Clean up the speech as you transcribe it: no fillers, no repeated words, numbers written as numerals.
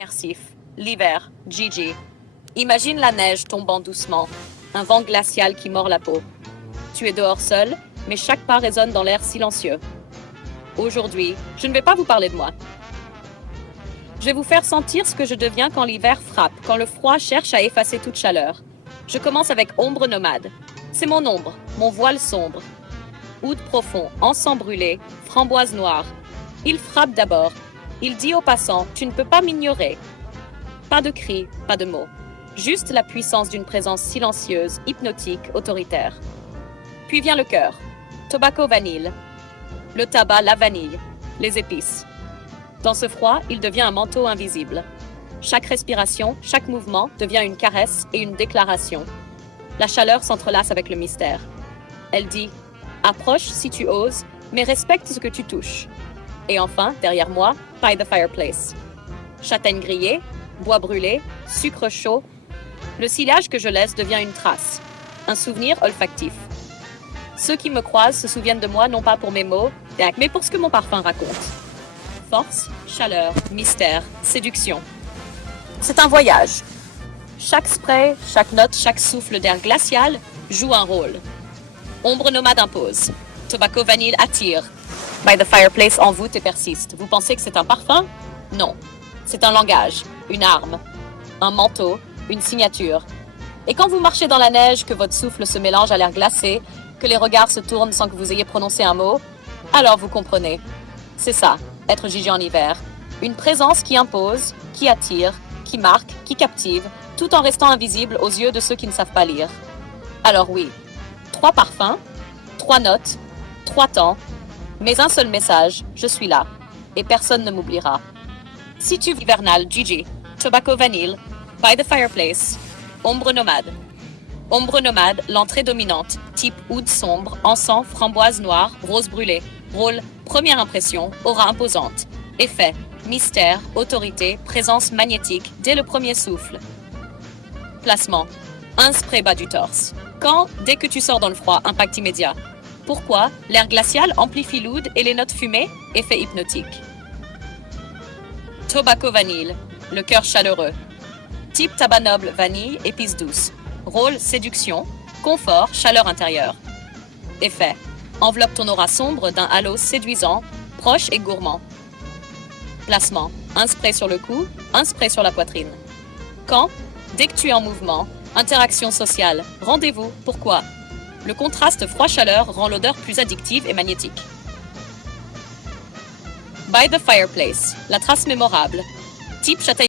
Immersif. L'hiver. Gigi. Imagine la neige tombant doucement. Un vent glacial qui mord la peau. Tu es dehors seul, mais chaque pas résonne dans l'air silencieux. Aujourd'hui, je ne vais pas vous parler de moi. Je vais vous faire sentir ce que je deviens quand l'hiver frappe, quand le froid cherche à effacer toute chaleur. Je commence avec ombre nomade. C'est mon ombre, mon voile sombre. Oud profond, encens brûlé, framboise noire. Il frappe d'abord. Il dit aux passants, tu ne peux pas m'ignorer. Pas de cris, pas de mots. Juste la puissance d'une présence silencieuse, hypnotique, autoritaire. Puis vient le cœur. Tobacco vanille. Le tabac, la vanille. Les épices. Dans ce froid, il devient un manteau invisible. Chaque respiration, chaque mouvement devient une caresse et une déclaration. La chaleur s'entrelace avec le mystère. Elle dit « Approche si tu oses, mais respecte ce que tu touches. » Et enfin, derrière moi, by the fireplace. Châtaigne grillée, bois brûlé, sucre chaud. Le sillage que je laisse devient une trace, un souvenir olfactif. Ceux qui me croisent se souviennent de moi non pas pour mes mots, mais pour ce que mon parfum raconte. Force, chaleur, mystère, séduction. C'est un voyage. Chaque spray, chaque note, chaque souffle d'air glacial joue un rôle. Ombre nomade impose. Tobacco vanille attire. By the fireplace envoûte et persiste. Vous pensez que c'est un parfum? Non. C'est un langage, une arme, un manteau, une signature. Et quand vous marchez dans la neige, que votre souffle se mélange à l'air glacé, que les regards se tournent sans que vous ayez prononcé un mot, alors vous comprenez. C'est ça, être Gigi en hiver. Une présence qui impose, qui attire, qui marque, qui captive, tout en restant invisible aux yeux de ceux qui ne savent pas lire. Alors oui, 3 parfums, 3 notes, 3 temps, mais un seul message, je suis là, et personne ne m'oubliera. Si tu hivernal, Gigi, Tobacco vanille, by the fireplace, ombre nomade. Ombre nomade, l'entrée dominante, type oud sombre, encens, framboise noire, rose brûlée. Rôle, première impression, aura imposante. Effet, mystère, autorité, présence magnétique, dès le premier souffle. Placement, un spray bas du torse. Quand, dès que tu sors dans le froid, impact immédiat. Pourquoi? L'air glacial amplifie l'oud et les notes fumées, effet hypnotique. Tobacco vanille, le cœur chaleureux. Type tabac noble, vanille, épices douces. Rôle, séduction, confort, chaleur intérieure. Effet, enveloppe ton aura sombre d'un halo séduisant, proche et gourmand. Placement, un spray sur le cou, un spray sur la poitrine. Quand? Dès que tu es en mouvement, interaction sociale, rendez-vous, pourquoi? Le contraste froid-chaleur rend l'odeur plus addictive et magnétique. By the fireplace, la trace mémorable. Type châtaigne.